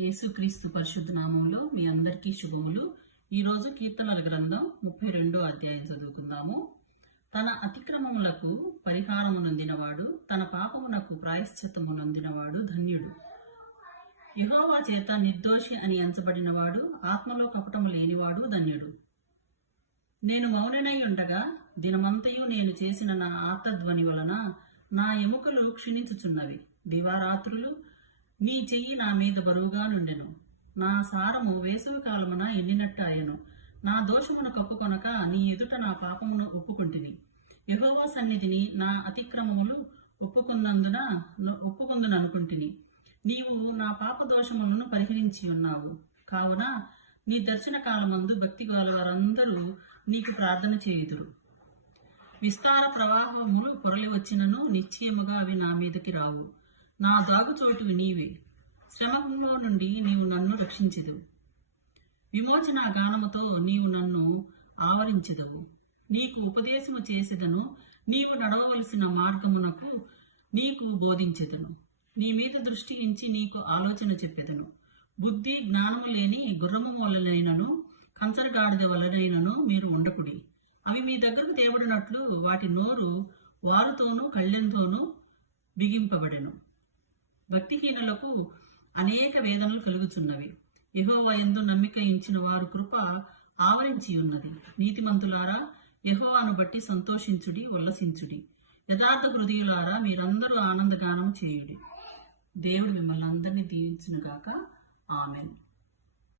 యేసుక్రీస్తు పరిశుద్ధ నామంలో మీ అందరికీ శుభములు. ఈరోజు కీర్తనల గ్రంథం 32వ అధ్యాయం చదువుకుందాము. తన అతిక్రమములకు పరిహారము నొందినవాడు, తన పాపమునకు ప్రాయశ్చిత్తము నొందినవాడు ధన్యుడు. యెహోవా చేత నిర్దోషి అని ఎంచబడినవాడు, ఆత్మలో కపటము లేనివాడు ధన్యుడు. నేను మౌననై ఉండగా దినమంతయు నేను చేసిన నా ఆర్తధ్వని వలన నా ఎముకలు క్షీణించుచున్నవి. దివారాత్రులు నీ చెయ్యి నా మీద బరువుగా నుండెను. నా సారము వేసవి కాలమున ఎండినట్టు అయ్యను. నా దోషమును కప్పుకొనక నీ ఎదుట నా పాపమును ఒప్పుకుంటిని. యెహోవా సన్నిధిని నా అతిక్రమములు ఒప్పుకుందుననుకుంటుని. నీవు నా పాప దోషములను పరిహరించి ఉన్నావు. కావున నీ దర్శన కాలమందు భక్తి గల వారందరూ నీకు ప్రార్థన చేయుదురు. విస్తార ప్రవాహములు పొరలి వచ్చినను నిశ్చయముగా అవి నా మీదకి రావు. నా దాగుచోటు నీవే. శ్రమలో నుండి నీవు నన్ను రక్షించెదవు. విమోచన గానముతో నీవు నన్ను ఆవరించెదవు. నీకు ఉపదేశము చేసేదను. నీవు నడవవలసిన మార్గమునకు నీకు బోధించెదను. నీ మీద దృష్టి ఉంచి నీకు ఆలోచన చెప్పెదను. బుద్ధి జ్ఞానము లేని గుర్రము వలనైనను కంచరగాడిద వలనైనను మీరు ఉండకుడి. అవి మీ దగ్గరకు తేబడినట్లు వాటి నోరు వారుతోనూ కళ్ళెంతోనూ బిగింపబడెను. భక్తిహీనులకు అనేక వేదనలు కలుగుచున్నవి. యెహోవా యందు నమ్మిక ఉంచిన వారు కృప ఆవరించి ఉన్నది. నీతిమంతులారా, యెహోవాను బట్టి సంతోషించుడి, ఉల్లసించుడి. యథార్థ హృదయులారా, మీరందరూ ఆనందగానం చేయుడి. దేవుడు మిమ్మల్ని అందరినీ దీవించునుగాక. ఆమెన్.